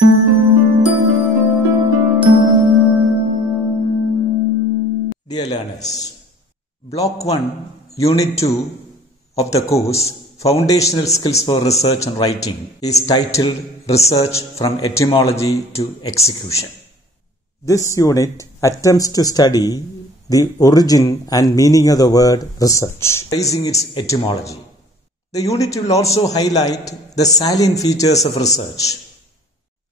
Dear learners, Block 1, Unit 2 of the course Foundational Skills for Research and Writing is titled Research from Etymology to Execution. This unit attempts to study the origin and meaning of the word research, tracing its etymology. The unit will also highlight the salient features of research,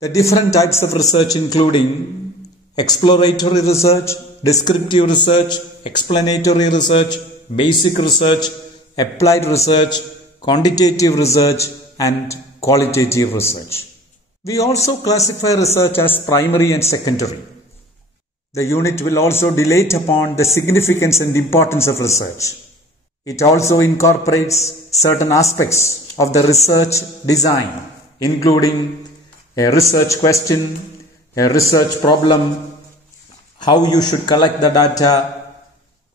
the different types of research including exploratory research, descriptive research, explanatory research, basic research, applied research, quantitative research, and qualitative research. We also classify research as primary and secondary. The unit will also dilate upon the significance and importance of research. It also incorporates certain aspects of the research design, including a research question, a research problem, how you should collect the data,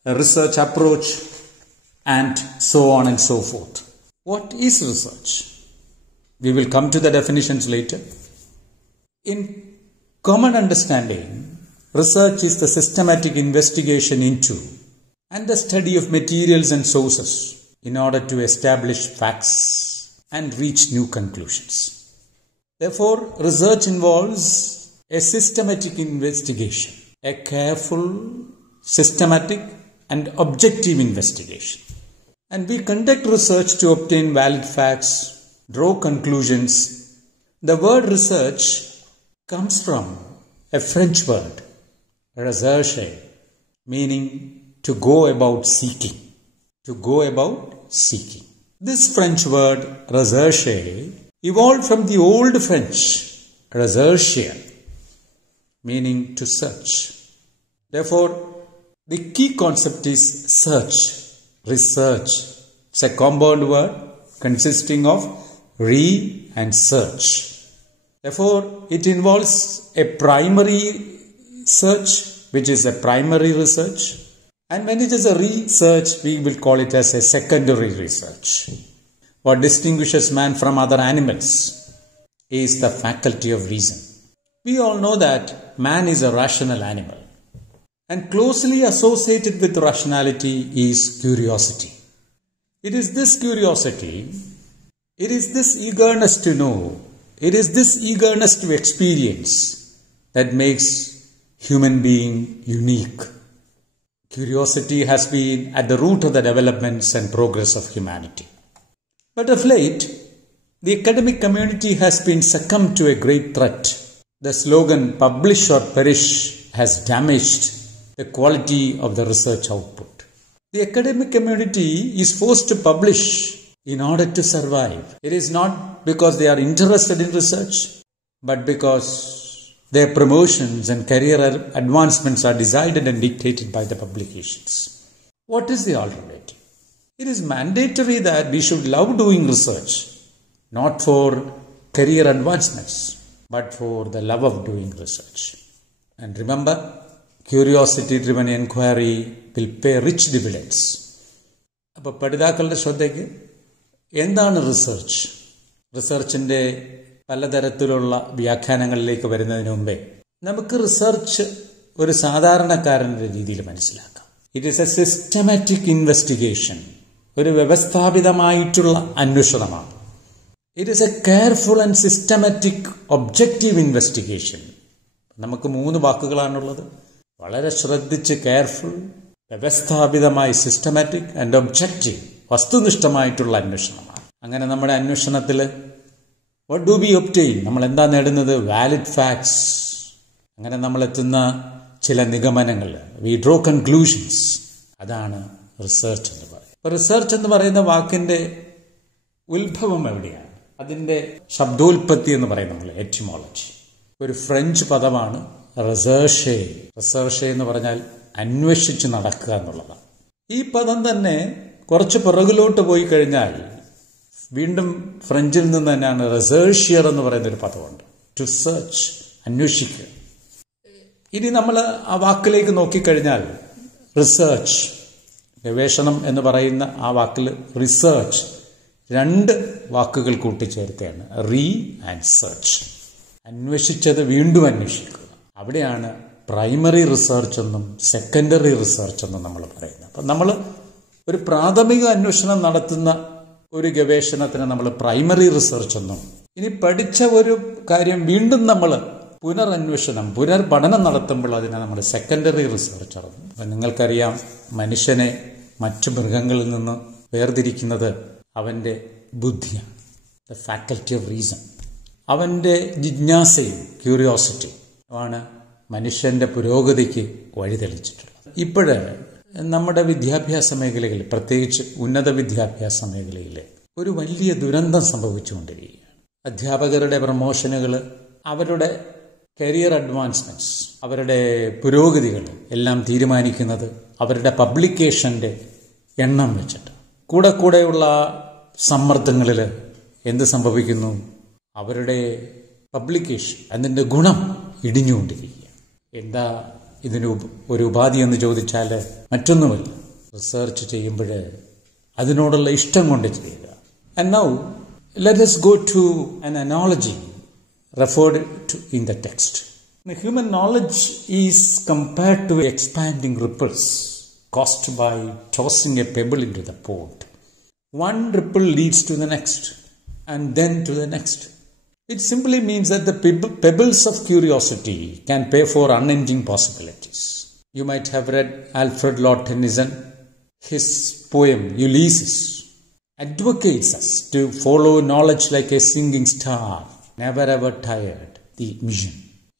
a research approach, and so on and so forth. What is research? We will come to the definitions later. In common understanding, research is the systematic investigation into and the study of materials and sources in order to establish facts and reach new conclusions. Therefore, research involves a systematic investigation, a careful, systematic, and objective investigation. And we conduct research to obtain valid facts, draw conclusions. The word research comes from a French word, recherche, meaning to go about seeking. To go about seeking. This French word, recherche, evolved from the Old French, recherche, meaning to search. Therefore, the key concept is search, research. It's a compound word consisting of re and search. Therefore, it involves a primary search, which is a primary research. And when it is a research, we will call it as a secondary research. What distinguishes man from other animals is the faculty of reason. We all know that man is a rational animal. And closely associated with rationality is curiosity. It is this curiosity, it is this eagerness to know, it is this eagerness to experience that makes human being unique. Curiosity has been at the root of the developments and progress of humanity. But of late, the academic community has been succumbed to a great threat. The slogan, "Publish or Perish," has damaged the quality of the research output. The academic community is forced to publish in order to survive. It is not because they are interested in research, but because their promotions and career advancements are decided and dictated by the publications. What is the alternative? It is mandatory that we should love doing research, not for career advancements, but for the love of doing research. And remember, curiosity-driven inquiry will pay rich dividends. അപ്പോൾ പഠിതാക്കളുടെ ശ്രദ്ധയ്ക്ക് എന്താണ് റിസർച്ച്? റിസർച്ചിൻ്റെ പലതരത്തിലുള്ള വ്യാഖ്യാനങ്ങളിലേക്ക് വരുന്നതിന് മുമ്പേ നമുക്ക് റിസർച്ച് ഒരു സാധാരണക്കാരൻ്റെ രീതിയിൽ മനസ്സിലാക്കാം. It is A systematic investigation, ഒരു വ്യവസ്ഥാപിതമായിട്ടുള്ള അന്വേഷണമാണ്. It is A careful and systematic objective investigation. നമുക്ക് 3 വാക്കുകളാണുള്ളത്. വളരെ ശ്രദ്ധിച്ച് കെയർഫുൾ, വ്യവസ്ഥാപിതമായി സിസ്റ്റമാറ്റിക് ആൻഡ് ഒബ്ജക്റ്റീവ്, വസ്തുനിഷ്ഠമായിട്ടുള്ള അന്വേഷണമാണ്. അങ്ങനെ നമ്മുടെ അന്വേഷണത്തിൽ what do we obtain? നമ്മൾ എന്താ നേടുന്നത്? Valid facts. അങ്ങനെ നമ്മളെത്തുന്ന ചില നിഗമനങ്ങൾ, we draw conclusions. അതാണ് റിസർച്ച് എന്ന് പറയുന്നത്. അപ്പോൾ റിസർച്ച് എന്ന് പറയുന്ന വാക്കിൻ്റെ ഉത്ഭവം എവിടെയാണ്? അതിൻ്റെ ശബ്ദോൽപത്തി എന്ന് പറയുന്നത് നമ്മൾ എറ്റിമോളജി. ഒരു ഫ്രഞ്ച് പദമാണ് റിസർഷേ. റിസർഷേ എന്ന് പറഞ്ഞാൽ അന്വേഷിച്ച് നടക്കുക എന്നുള്ളതാണ്. ഈ പദം തന്നെ കുറച്ച് പിറകിലോട്ട് പോയി കഴിഞ്ഞാൽ വീണ്ടും ഫ്രഞ്ചിൽ നിന്ന് തന്നെയാണ് റിസർഷ്യർ എന്ന് പറയുന്നൊരു പദമുണ്ട്. ടു സെർച്ച്, അന്വേഷിക്കുക. ഇനി നമ്മൾ ആ വാക്കിലേക്ക് നോക്കിക്കഴിഞ്ഞാൽ റിസർച്ച്, ഗവേഷണം എന്ന് പറയുന്ന ആ വാക്കിൽ റിസർച്ച് 2 വാക്കുകൾ കൂട്ടിച്ചേർക്കുകയാണ്, റീ ആൻഡ് സെർച്ച്. അന്വേഷിച്ചത് വീണ്ടും അന്വേഷിക്കുക. അവിടെയാണ് പ്രൈമറി റിസർച്ച് എന്നും സെക്കൻഡറി റിസർച്ച് എന്നും നമ്മൾ പറയുന്നത്. അപ്പം നമ്മൾ ഒരു പ്രാഥമിക അന്വേഷണം നടത്തുന്ന ഒരു ഗവേഷണത്തിന് നമ്മൾ പ്രൈമറി റിസർച്ച് എന്നും, ഇനി പഠിച്ച ഒരു കാര്യം വീണ്ടും നമ്മൾ പുനർപഠനം നടത്തുമ്പോൾ അതിനെ നമ്മൾ സെക്കൻഡറി റിസർച്ച് അറിയും. അപ്പം നിങ്ങൾക്കറിയാം, മനുഷ്യനെ മറ്റു മൃഗങ്ങളിൽ നിന്ന് വേർതിരിക്കുന്നത് അവൻ്റെ ബുദ്ധിയാണ്, ദ ഫാക്കൽറ്റി ഓഫ് റീസൺ. അവൻ്റെ ജിജ്ഞാസയും ക്യൂരിയോസിറ്റിയും ആണ് മനുഷ്യൻ്റെ പുരോഗതിക്ക് വഴിതെളിച്ചിട്ടുള്ളത്. ഇപ്പോഴ് നമ്മുടെ വിദ്യാഭ്യാസ മേഖലയിൽ, പ്രത്യേകിച്ച് ഉന്നത വിദ്യാഭ്യാസ മേഖലയിൽ ഒരു വലിയ ദുരന്തം സംഭവിച്ചുകൊണ്ടിരിക്കുകയാണ്. അധ്യാപകരുടെ പ്രമോഷനുകൾ, അവരുടെ കരിയർ അഡ്വാൻസ്മെന്റ്സ്, അവരുടെ പുരോഗതികൾ എല്ലാം തീരുമാനിക്കുന്നത് അവരുടെ പബ്ലിക്കേഷൻ്റെ എണ്ണം വെച്ചിട്ട്. കൂടെയുള്ള സമ്മർദ്ദങ്ങളിൽ എന്ത് സംഭവിക്കുന്നു? അവരുടെ പബ്ലിക്കേഷൻ, അതിൻ്റെ ഗുണം ഇടിഞ്ഞുകൊണ്ടിരിക്കുക. എന്താ ഇതിന് ഒരു ഉപാധി എന്ന് ചോദിച്ചാൽ മറ്റൊന്നുമല്ല, റിസർച്ച് ചെയ്യുമ്പോൾ അതിനോടുള്ള ഇഷ്ടം കൊണ്ട് ചെയ്യുക. And now let us go to an analogy referred to in the text. The human knowledge is compared to expanding ripples caused by tossing a pebble into the pond. One ripple leads to the next and then to the next. It simply means that the pebbles of curiosity can pay for unending possibilities. You might have read Alfred Lord Tennyson. His poem Ulysses advocates us to follow knowledge like a singing star, never ever tired the mission.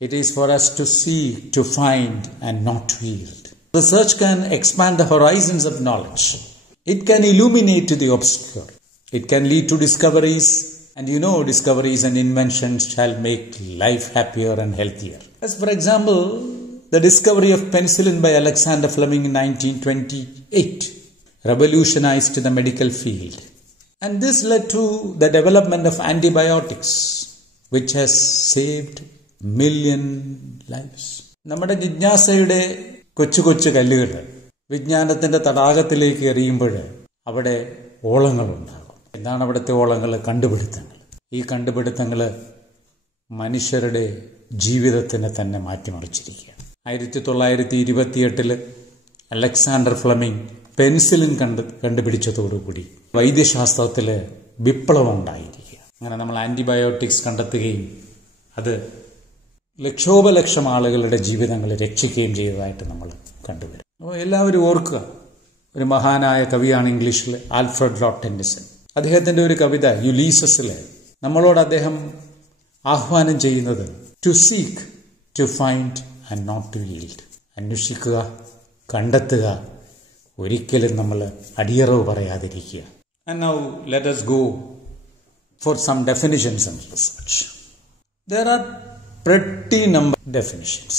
It is for us to seek, to find, and not to yield. Research can expand the horizons of knowledge. It can illuminate the obscure. It can lead to discoveries, and discoveries and inventions shall make life happier and healthier. As for example, the discovery of penicillin by Alexander Fleming in 1928 revolutionized the medical field. And this led to the development of antibiotics, which has saved million lives. നമ്മുടെ ജിജ്ഞാസയുടെ കൊച്ചു കല്ലുകൾ വിജ്ഞാനത്തിന്റെ തടാകത്തിലേക്ക് എറിയുമ്പോൾ അവിടെ ഓളങ്ങളുണ്ടാകും. എന്താണ് അവിടുത്തെ ഓളങ്ങൾ? കണ്ടുപിടുത്തങ്ങൾ. ഈ കണ്ടുപിടുത്തങ്ങൾ മനുഷ്യരുടെ ജീവിതത്തിനെ തന്നെ മാറ്റിമറിച്ചിരിക്കുകയാണ്. 1928 അലക്സാണ്ടർ ഫ്ലെമിംഗ് പെൻസിലിൻ കണ്ടുപിടിച്ചതോടുകൂടി വൈദ്യശാസ്ത്രത്തിൽ വിപ്ലവം ഉണ്ടായിരിക്കുക. അങ്ങനെ നമ്മൾ ആന്റിബയോട്ടിക്സ് കണ്ടെത്തുകയും അത് ലക്ഷോപലക്ഷം ആളുകളുടെ ജീവിതങ്ങൾ രക്ഷിക്കുകയും ചെയ്തതായിട്ട് നമ്മൾ കണ്ടുവരും. അപ്പോൾ എല്ലാവരും ഓർക്കുക, ഒരു മഹാനായ കവിയാണ് ഇംഗ്ലീഷിൽ ആൽഫ്രഡ് ലോർഡ് ടെന്നിസൺ. അദ്ദേഹത്തിൻ്റെ ഒരു കവിത യുലീസസിൽ നമ്മളോട് അദ്ദേഹം ആഹ്വാനം ചെയ്യുന്നത് to seek, to find and not to yield. അന്വേഷിക്കുക, കണ്ടെത്തുക, ഒരിക്കലും നമ്മൾ അടിയറവ് പറയാതിരിക്കുക. And now let us go for some definitions in research. There are pretty number of definitions.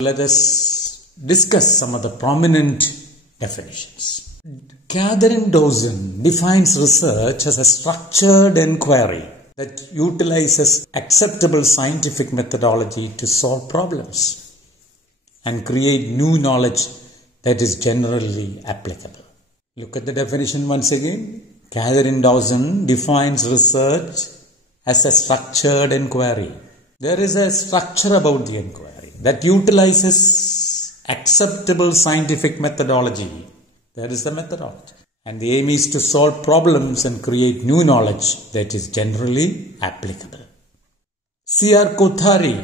Let us discuss some of the prominent definitions. Catherine Dawson defines research as a structured inquiry that utilizes acceptable scientific methodology to solve problems and create new knowledge that is generally applicable. Look at the definition once again. Catherine Dawson defines research as a structured inquiry. There is a structure about the inquiry that utilizes acceptable scientific methodology. That is the methodology. And the aim is to solve problems and create new knowledge that is generally applicable. C.R. Kothari,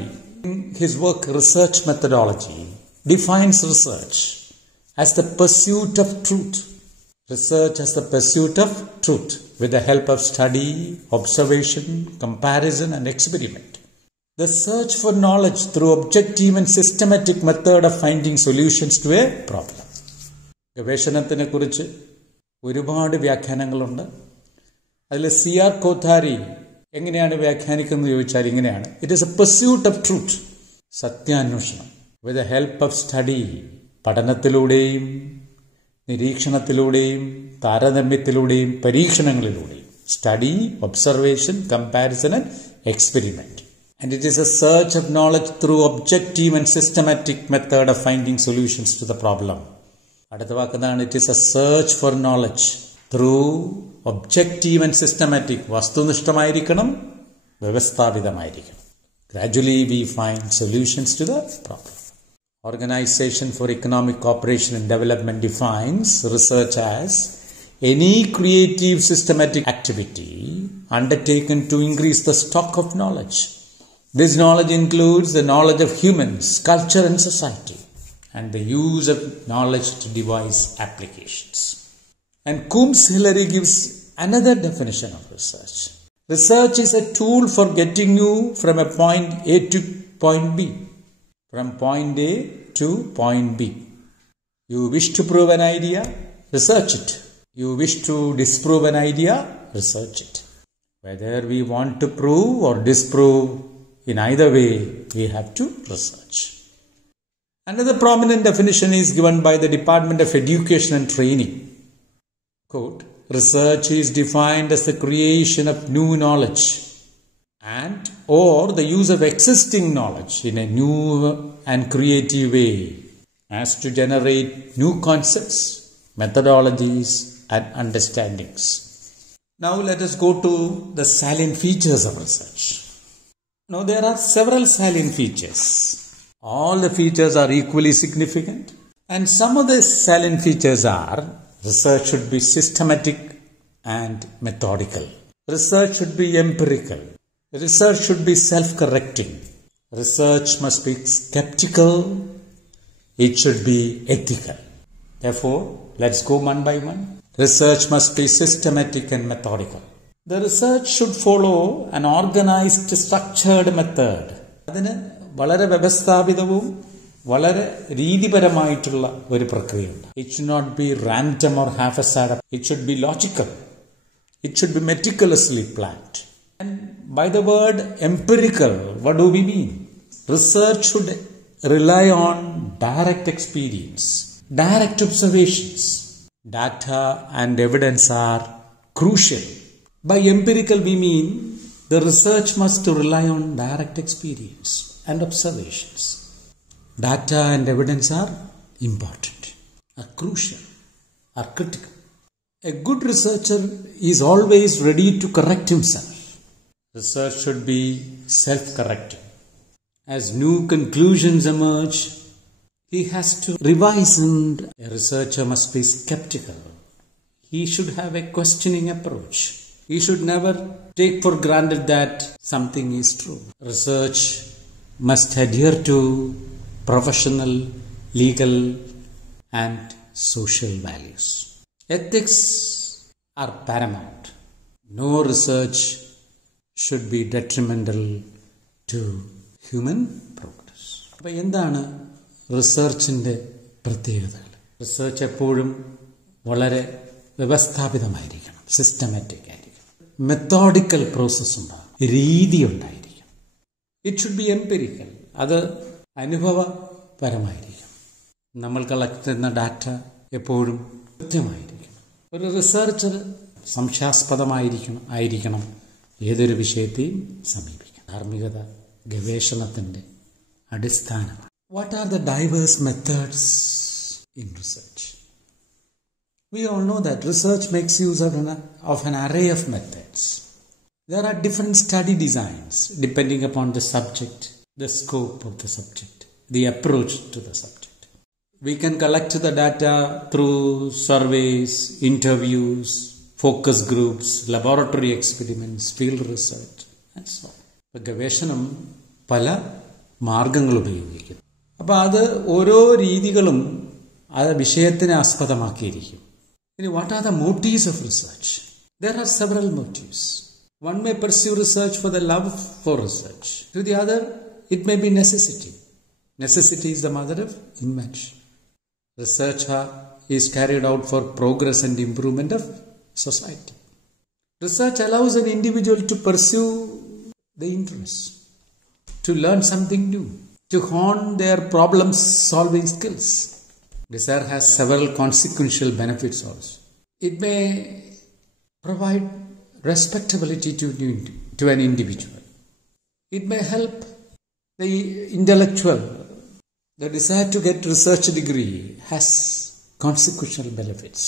in his work Research Methodology, defines research as the pursuit of truth. Research as the pursuit of truth with the help of study, observation, comparison and experiment. The search for knowledge through objective and systematic method of finding solutions to a problem. ഗവേഷണത്തിനെ കുറിച്ച് ഒരുപാട് വ്യാഖ്യാനങ്ങളുണ്ട്. അതിൽ C.R. കോത്താരി എങ്ങനെയാണ് വ്യാഖ്യാനിക്കുന്നത് ചോദിച്ചാൽ ഇങ്ങനെയാണ്: it is a pursuit of truth, സത്യാന്വേഷണം, with the help of study, പഠനത്തിലൂടെയും നിരീക്ഷണത്തിലൂടെയും താരതമ്യത്തിലൂടെയും പരീക്ഷണങ്ങളിലൂടെയും. Study, observation, comparison and experiment. And it is a search of knowledge through objective and systematic method of finding solutions to the problem. അടുത്ത വാക്കുന്നതാണ് it is a search for knowledge through objective and systematic. വസ്തുനിഷ്ഠമായിരിക്കണം, വ്യവസ്ഥാപിതമായിരിക്കണം. Gradually we find solutions to the problem. Organization for Economic Cooperation and Development defines research as any creative systematic activity undertaken to increase the stock of knowledge. This knowledge includes the knowledge of humans, culture and society, and the use of knowledge to devise applications. And Coombs-Hillary gives another definition of research. Research is a tool for getting you from a point A to point B. From point A to point B. You wish to prove an idea? Research it. You wish to disprove an idea? Research it. Whether we want to prove or disprove, in either way, we have to research. Another prominent definition is given by the Department of Education and Training. Quote, research is defined as the creation of new knowledge and or the use of existing knowledge in a new and creative way as to generate new concepts, methodologies and understandings. Now let us go to the salient features of research. Now there are several salient features. All the features are equally significant, and some of the salient features are: research should be systematic and methodical. Research should be empirical. Research should be self-correcting. Research must be skeptical. It should be ethical. Therefore, let's go one by one. Research must be systematic and methodical. The research should follow an organized, structured method. അതിന് വളരെ വ്യവസ്ഥാപിതവും വളരെ രീതിപരമായിട്ടുള്ള ഒരു പ്രക്രിയയുണ്ട്. It should not be random or haphazard. It should be logical. It should be meticulously planned. And by the word empirical, what do we mean? Research should rely on direct experience, direct observations. Data and evidence are crucial. By empirical we mean the research must rely on direct experience and observations. Data and evidence are important, are crucial, are critical. A good researcher is always ready to correct himself. Research should be self-correcting. As new conclusions emerge, he has to revise, and a researcher must be skeptical. He should have a questioning approach. He should never take for granted that something is true. Research must adhere to professional, legal, and social values. Ethics are paramount. No research should be detrimental to human progress. അപ്പോൾ എന്താണ് റിസർച്ചിൻ്റെ പ്രത്യേകതകൾ? റിസർച്ച് എപ്പോഴും വളരെ വ്യവസ്ഥാപിതമായിരിക്കണം, സിസ്റ്റമാറ്റിക് ആയിരിക്കണം, മെത്തോഡിക്കൽ പ്രോസസ് ഉണ്ടാകും, രീതി ഉണ്ടായിരിക്കും. ഇറ്റ് ഷുഡ് ബി എംപിരിക്കൽ, അത് അനുഭവപരമായിരിക്കും. നമ്മൾ കളക്ട് ചെയ്യുന്ന ഡാറ്റ എപ്പോഴും കൃത്യമായിരിക്കണം. ഒരു റിസർച്ചർ സംശയാസ്പദമായിരിക്കണം ഏതൊരു വിഷയത്തെയും സമീപിക്കണം. ധാർമ്മികത ഗവേഷണത്തിൻ്റെ അടിസ്ഥാനമാണ്. What are the diverse methods in research? We all know that research makes use of an array of methods. There are different study designs depending upon the subject, the scope of the subject, the approach to the subject. We can collect the data through surveys, interviews, focus groups, laboratory experiments, field research, and so on. ഗവേഷണം പല മാർഗങ്ങൾ ഉപയോഗിക്കുന്നു. അപ്പോൾ അത് ഓരോ രീതികളും അത് വിഷയത്തിനെ ആസ്പദമാക്കിയിരിക്കും. ഇനി what are the motives of research? There are several motives. One may pursue research for the love for research. To the other it may be necessity. Necessity is the mother of invention. Research is carried out for progress and improvement of society. Research allows an individual to pursue the interest, to learn something new, to hone their problem-solving skills. Research has several consequential benefits also. It may provide respectability to an individual. It may help the intellectual. The desire to get research degree has consequential benefits.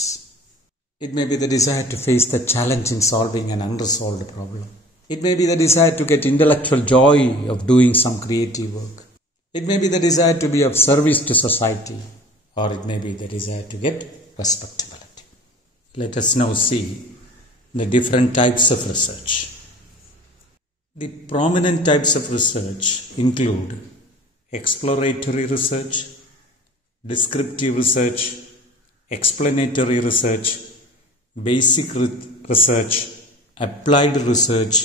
It may be the desire to face the challenge in solving an unresolved problem. It may be the desire to get intellectual joy of doing some creative work. It may be the desire to be of service to society, or it may be the desire to get respectability. Let us now see the different types of research. The prominent types of research include exploratory research, descriptive research, explanatory research, basic research, applied research,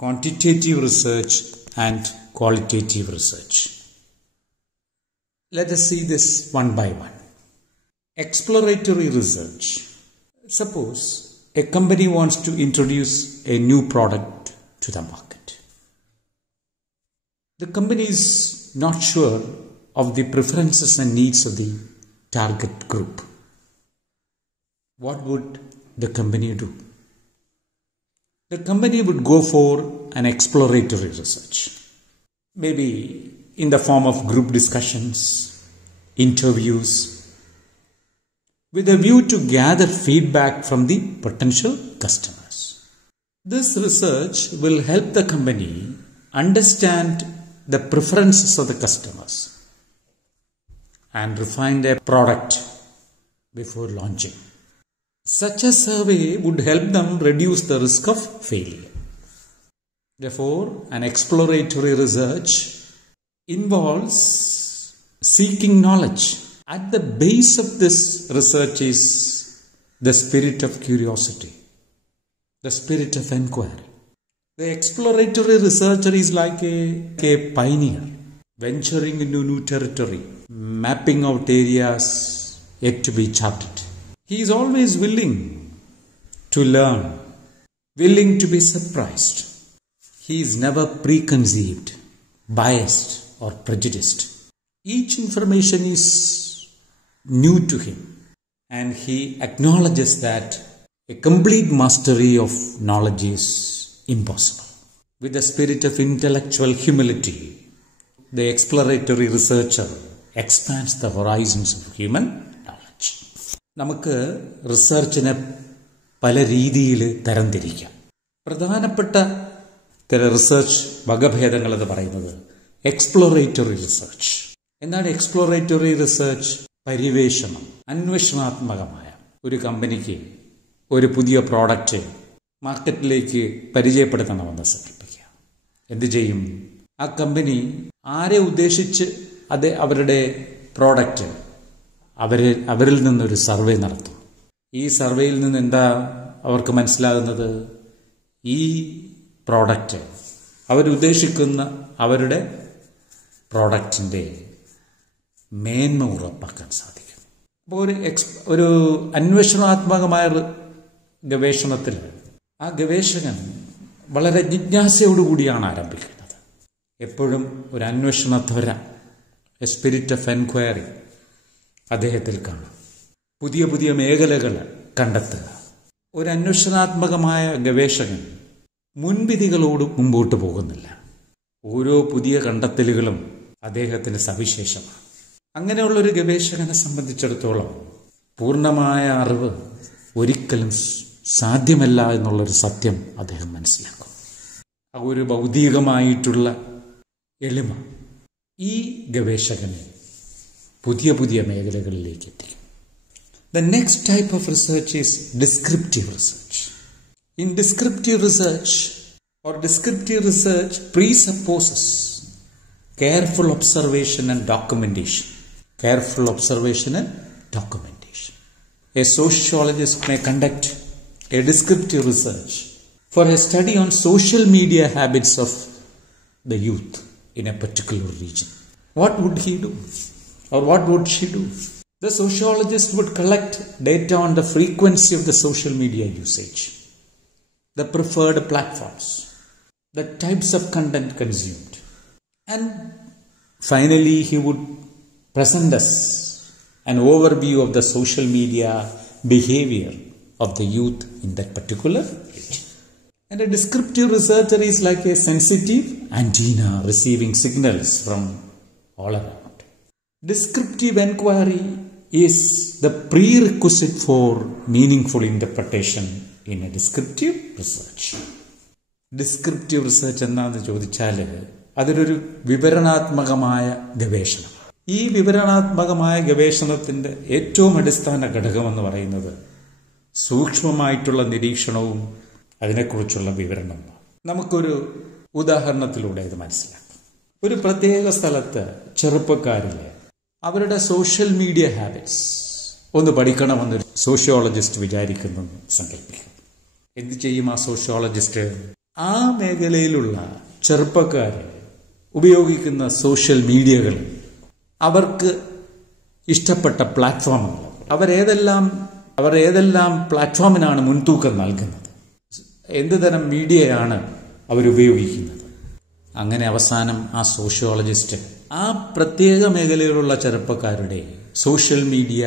quantitative research, and qualitative research. Let us see this one by one. Exploratory research. Suppose a company wants to introduce a new product to the market. The company is not sure of the preferences and needs of the target group. What would the company do? The company would go for an exploratory research. Maybe in the form of group discussions, interviews, with a view to gather feedback from the potential customers. This research will help the company understand the preferences of the customers and refine their product before launching. Such a survey would help them reduce the risk of failure. Therefore, an exploratory research involves seeking knowledge. At the base of this research is the spirit of curiosity, the spirit of inquiry. The exploratory researcher is like a pioneer, venturing into new territory, mapping out areas yet to be charted. He is always willing to learn, willing to be surprised. He is never preconceived, biased, or prejudiced. Each information is new to him, and he acknowledges that a complete mastery of knowledge is impossible. With the spirit of intellectual humility, the exploratory researcher expands the horizons of human knowledge. നമുക്ക് റിസർച്ചിനെ പല രീതിയിൽ തരംതിരിക്കാം. പ്രധാനപ്പെട്ട ചില റിസർച്ച് വകഭേദങ്ങൾ എന്ന് പറയുന്നത് എക്സ്പ്ലോറേറ്ററി റിസർച്ച്. എന്താണ് എക്സ്പ്ലോറേറ്ററി റിസർച്ച്? പരിവേഷണം, അന്വേഷണാത്മകമായ ഒരു കമ്പനിക്ക് ഒരു പുതിയ പ്രോഡക്റ്റ് മാർക്കറ്റിലേക്ക് പരിചയപ്പെടുത്തണമെന്ന് സങ്കല്പിക്കുക. എന്തു ചെയ്യും? ആ കമ്പനി ആരെ ഉദ്ദേശിച്ച് അവരുടെ പ്രോഡക്റ്റ് അവരിൽ നിന്നൊരു സർവേ നടത്തും. ഈ സർവേയിൽ നിന്ന് എന്താ അവർക്ക് മനസ്സിലാകുന്നത്? ഈ പ്രോഡക്റ്റ് അവരുദ്ദേശിക്കുന്ന അവരുടെ പ്രോഡക്റ്റിൻ്റെ മേന്മ ഉറപ്പാക്കാൻ സാധിക്കും. അപ്പോൾ ഒരു അന്വേഷണാത്മകമായ ഗവേഷണത്തിൽ ആ ഗവേഷകൻ വളരെ ജിജ്ഞാസയോടുകൂടിയാണ് ആരംഭിക്കുന്നത്. എപ്പോഴും ഒരു അന്വേഷണ ത്വര, എ സ്പിരിറ്റ് ഓഫ് എൻക്വയറി അദ്ദേഹത്തിൽ കാണും. പുതിയ പുതിയ മേഖലകൾ കണ്ടെത്തുക. ഒരു അന്വേഷണാത്മകമായ ഗവേഷകൻ മുൻവിധികളോട് മുമ്പോട്ട് പോകുന്നില്ല. ഓരോ പുതിയ കണ്ടെത്തലുകളും അദ്ദേഹത്തിന് സവിശേഷമാണ്. അങ്ങനെയുള്ളൊരു ഗവേഷകനെ സംബന്ധിച്ചിടത്തോളം പൂർണ്ണമായ അറിവ് ഒരിക്കലും സാധ്യമല്ല എന്നുള്ളൊരു സത്യം അദ്ദേഹം മനസ്സിലാക്കും. ഒരു ഭൗതികമായിട്ടുള്ള എളിമ ഈ ഗവേഷകനെ പുതിയ പുതിയ മേഖലകളിലേക്ക് എത്തിക്കും. The next type of research is descriptive research. In descriptive research presupposes careful observation and documentation. A sociologist may conduct a descriptive research for a study on social media habits of the youth in a particular region. What would he do? Or what would she do? The sociologist would collect data on the frequency of the social media usage, the preferred platforms, the types of content consumed, and finally he would present us an overview of the social media behavior of the youth in that particular region. And a descriptive researcher is like a sensitive antenna receiving signals from all around. Descriptive inquiry is the prerequisite for meaningful interpretation in a descriptive research. Descriptive research എന്താണെന്ന് ചോദിച്ചാൽ അതിലൊരു വിവരണാത്മകമായ ഗവേഷണം. ഈ വിവരണാത്മകമായ ഗവേഷണത്തിൻ്റെ ഏറ്റവും അടിസ്ഥാന ഘടകമെന്ന് പറയുന്നത് സൂക്ഷ്മമായിട്ടുള്ള നിരീക്ഷണവും അതിനെക്കുറിച്ചുള്ള വിവരണവും. നമുക്കൊരു ഉദാഹരണത്തിലൂടെ ഇത് മനസ്സിലാക്കാം. ഒരു പ്രത്യേക സ്ഥലത്ത് ചെറുപ്പക്കാരിലെ അവരുടെ സോഷ്യൽ മീഡിയ ഹാബിറ്റ്സ് ഒന്ന് പഠിക്കണമെന്നൊരു സോഷ്യോളജിസ്റ്റ് വിചാരിക്കുന്നു സങ്കല്പിക്കും. എന്ത് ചെയ്യും ആ സോഷ്യോളജിസ്റ്റ്? ആ മേഖലയിലുള്ള ചെറുപ്പക്കാർ ഉപയോഗിക്കുന്ന സോഷ്യൽ മീഡിയകൾ, അവർക്ക് ഇഷ്ടപ്പെട്ട പ്ലാറ്റ്ഫോമുകൾ, അവർ ഏതെല്ലാം പ്ലാറ്റ്ഫോമിനാണ് മുൻതൂക്കം നൽകുന്നത്, എന്ത് തരം മീഡിയയാണ് അവരുപയോഗിക്കുന്നത്. അങ്ങനെ അവസാനം ആ സോഷ്യോളജിസ്റ്റ് ആ പ്രത്യേക മേഖലയിലുള്ള ചെറുപ്പക്കാരുടെ സോഷ്യൽ മീഡിയ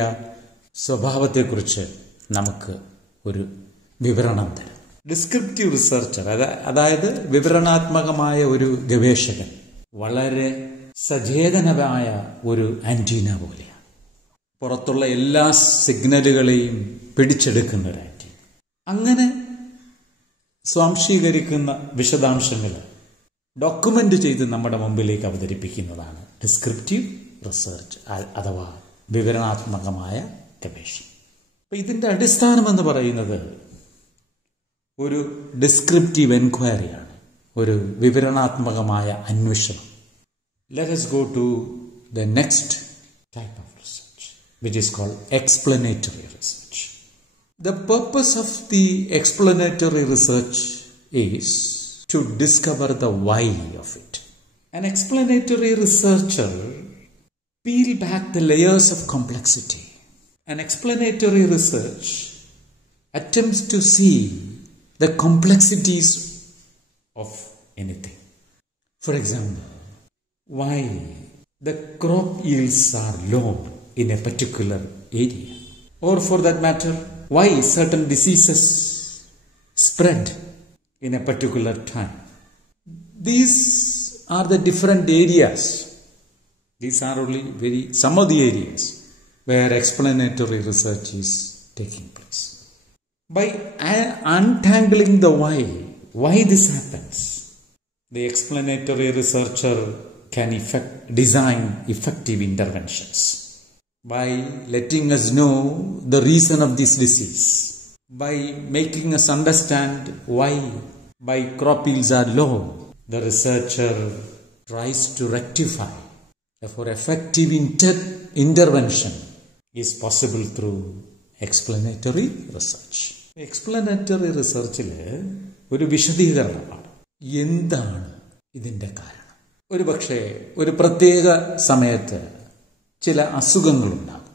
സ്വഭാവത്തെക്കുറിച്ച് നമുക്ക് ഒരു വിവരണം തരും. ഡിസ്ക്രിപ്റ്റീവ് റിസർച്ചർ, അതായത് വിവരണാത്മകമായ ഒരു ഗവേഷകൻ, വളരെ സചേതനമായ ഒരു ആന്റീന പോലെയാണ്. പുറത്തുള്ള എല്ലാ സിഗ്നലുകളെയും പിടിച്ചെടുക്കുന്ന ഒരു ആന്റീന. അങ്ങനെ സ്വാംശീകരിക്കുന്ന വിശദാംശങ്ങൾ ഡോക്യുമെന്റ് ചെയ്ത് നമ്മുടെ മുമ്പിലേക്ക് അവതരിപ്പിക്കുന്നതാണ് ഡിസ്ക്രിപ്റ്റീവ് റിസർച്ച് അഥവാ വിവരണാത്മകമായ ഗവേഷണം. അപ്പം ഇതിൻ്റെ അടിസ്ഥാനമെന്ന് പറയുന്നത് ഒരു ഡിസ്ക്രിപ്റ്റീവ് എൻക്വയറിയാണ്, ഒരു വിവരണാത്മകമായ അന്വേഷണം. Let us go to the next type of research, which is called explanatory research. The purpose of the explanatory research is to discover the why of it. An explanatory researcher peels back the layers of complexity. An explanatory research attempts to see the complexities of anything. For example, why the crop yields are low in a particular area, or for that matter, why certain diseases spread in a particular time. These are the different areas. These are only some of the areas where explanatory research is taking place. By untangling the why this happens, the explanatory researcher can design effective interventions. By letting us know the reason of this disease, by making us understand why crop yields are low, the researcher tries to rectify. Therefore, effective intervention is possible through explanatory research. Explanatory researchil ഒരു വിശദീകരണമാണ്. എന്താണ് ഇതിൻ്റെ കാരണം? ഒരു പക്ഷേ ഒരു പ്രത്യേക സമയത്ത് ചില അസുഖങ്ങളുണ്ടാകും.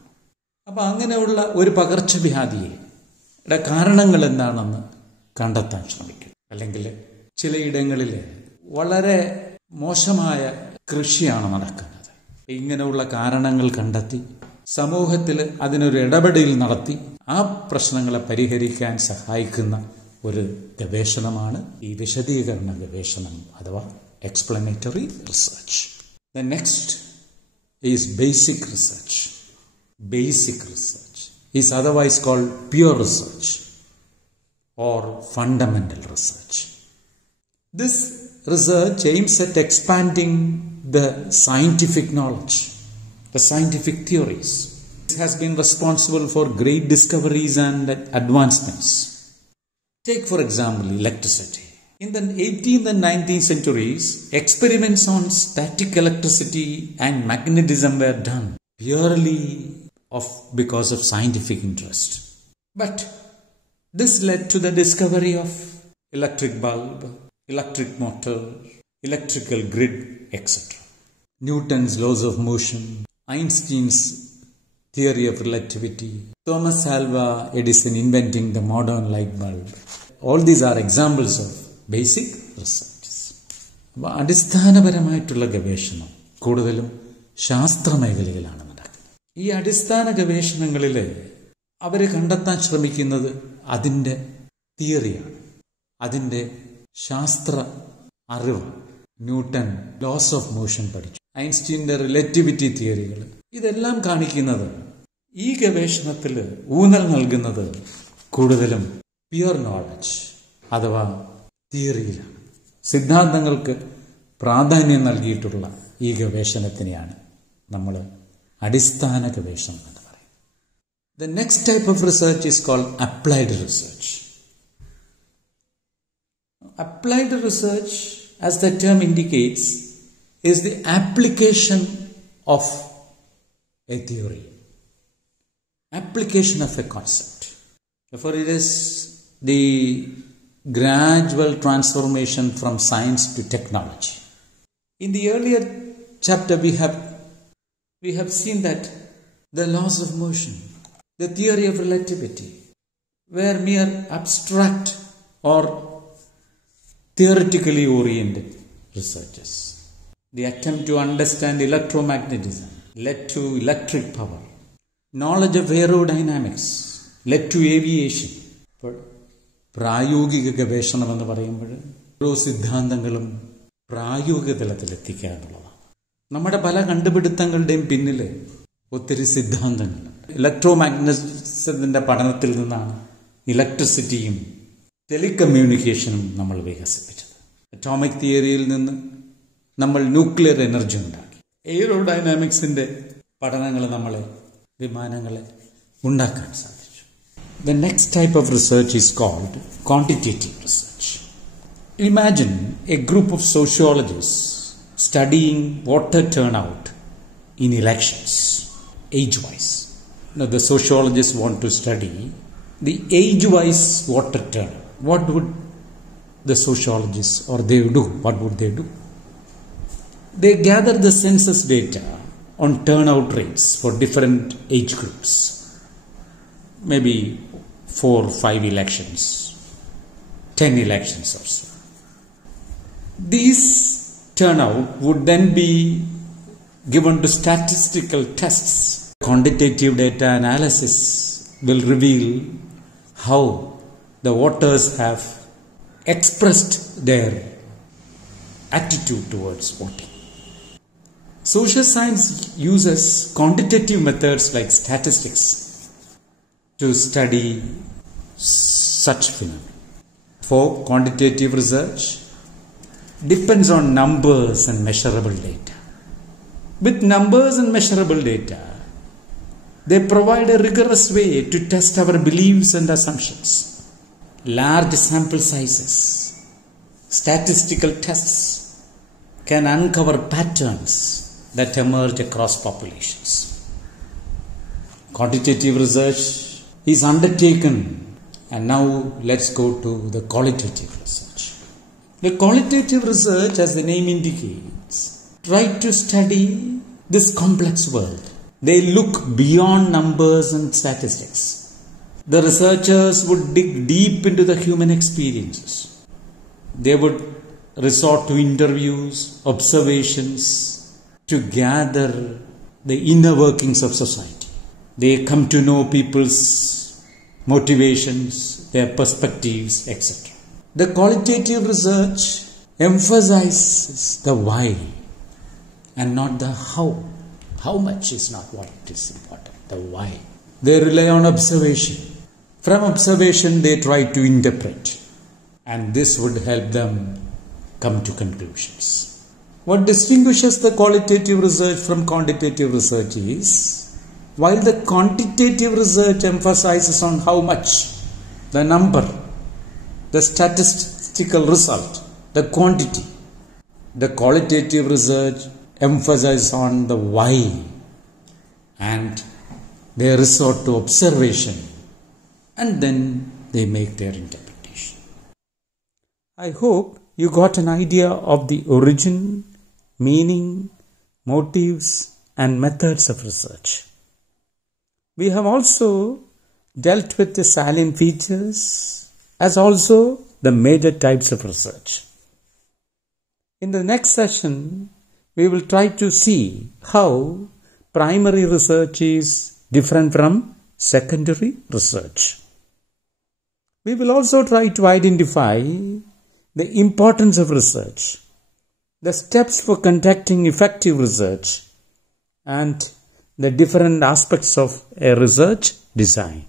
അപ്പം അങ്ങനെയുള്ള ഒരു പകർച്ചവ്യാധിയുടെ കാരണങ്ങൾ എന്താണെന്ന് കണ്ടെത്താൻ ശ്രമിക്കും. അല്ലെങ്കിൽ ചിലയിടങ്ങളിൽ വളരെ മോശമായ കൃഷിയാണ് നടക്കുന്നത്. ഇങ്ങനെയുള്ള കാരണങ്ങൾ കണ്ടെത്തി സമൂഹത്തിൽ അതിനൊരു ഇടപെടൽ നടത്തി ആ പ്രശ്നങ്ങളെ പരിഹരിക്കാൻ സഹായിക്കുന്ന ഒരു ഗവേഷണമാണ് ഈ വിശദീകരണ ഗവേഷണം അഥവാ explanatory research. The next is basic research. Basic research is otherwise called pure research or fundamental research. This research aims at expanding the scientific knowledge, the scientific theories. It has been responsible for great discoveries and advancements. Take for example electricity. In the 18th and 19th centuries, experiments on static electricity and magnetism were done purely because of scientific interest. But this led to the discovery of electric bulb, electric motor, electrical grid, etc. Newton's laws of motion, Einstein's theory of relativity, Thomas Alva Edison inventing the modern light bulb. All these are examples of basic researches. അപ്പോൾ അടിസ്ഥാനപരമായിട്ടുള്ള ഗവേഷണം കൂടുതലും ശാസ്ത്രമേഖലയിലാണ് നടക്കുന്നത്. ഈ അടിസ്ഥാന ഗവേഷണങ്ങളിൽ അവർ കണ്ടെത്താൻ ശ്രമിക്കുന്നത് അതിൻ്റെ തിയറിയാണ്, അതിൻ്റെ ശാസ്ത്ര അറിവ്. ന്യൂട്ടൺ ലോസ് ഓഫ് മോഷൻ പഠിച്ചു, ഐൻസ്റ്റീൻ്റെ റിലേറ്റിവിറ്റി തിയറികൾ, ഇതെല്ലാം കാണിക്കുന്നത് ഈ ഗവേഷണത്തിൽ ഊന്നൽ നൽകുന്നത് കൂടുതലും പ്യുവർ നോളജ് അഥവാ തിയറിയിലാണ്. സിദ്ധാന്തങ്ങൾക്ക് പ്രാധാന്യം നൽകിയിട്ടുള്ള ഈ ഗവേഷണത്തിനെയാണ് നമ്മൾ അടിസ്ഥാന ഗവേഷണം എന്ന് പറയുന്നത്. The next type of research is called applied research. Applied research, as the term indicates, is the application of a theory, application of a concept. Therefore, it is the gradual transformation from science to technology. In the earlier chapter, we have seen that the laws of motion, the theory of relativity, were mere abstract or theoretically oriented researches. The attempt to understand electromagnetism led to electric power. Knowledge of aerodynamics led to aviation. പ്രായോഗിക ഗവേഷണം എന്ന് പറയുമ്പോൾ ഓരോ സിദ്ധാന്തങ്ങളും പ്രായോഗിക തലത്തിലെത്തിക്കുക എന്നുള്ളതാണ്. നമ്മുടെ പല കണ്ടുപിടുത്തങ്ങളുടെയും പിന്നിൽ ഒത്തിരി സിദ്ധാന്തങ്ങളുണ്ട്. ഇലക്ട്രോമാഗ്നറ്റിസത്തിന്റെ പഠനത്തിൽ നിന്നാണ് ഇലക്ട്രിസിറ്റിയും ടെലികമ്മ്യൂണിക്കേഷനും നമ്മൾ വികസിപ്പിച്ചത്. അറ്റോമിക് തിയറിയിൽ നിന്ന് നമ്മൾ ന്യൂക്ലിയർ എനർജി ഉണ്ടാക്കി. എയറോഡൈനാമിക്സിന്റെ പഠനങ്ങൾ വിമാനങ്ങളെ ഉണ്ടാക്കാൻ സാധിച്ചു. The next type of research is called quantitative research. Imagine a group of sociologists studying voter turnout in elections, age-wise. Now, the sociologists want to study the age-wise voter turnout. What would the sociologists or they do? What would they do? They gather the census data on turnout rates for different age groups. Maybe 4 or 5 elections, 10 elections or so. These turnout would then be given to statistical tests. Quantitative data analysis will reveal how the voters have expressed their attitude towards voting. Social science uses quantitative methods like statistics to study such phenomena. For quantitative research depends on numbers and measurable data. With numbers and measurable data, they provide a rigorous way to test our beliefs and assumptions. Large sample sizes, statistical tests can uncover patterns that emerge across populations. Quantitative research is undertaken, and now let's go to the qualitative research. The qualitative research, as the name indicates, try to study this complex world. They look beyond numbers and statistics. The researchers would dig deep into the human experiences. They would resort to interviews, observations to gather the inner workings of society. They come to know people's motivations, their perspectives, etc. The qualitative research emphasizes the why and not the how. How much is not what is important, the why. They rely on observation. From observation they try to interpret, and this would help them come to conclusions. What distinguishes the qualitative research from quantitative research is, while the quantitative research emphasizes on how much, the number, the statistical result, the quantity, the qualitative research emphasizes on the why, and they resort to observation, and then they make their interpretation. I hope you got an idea of the origin, meaning, motives, and methods of research. We have also dealt with the salient features as also the major types of research. In the next session, we will try to see how primary research is different from secondary research. We will also try to identify the importance of research, the steps for conducting effective research, and the different aspects of a research design.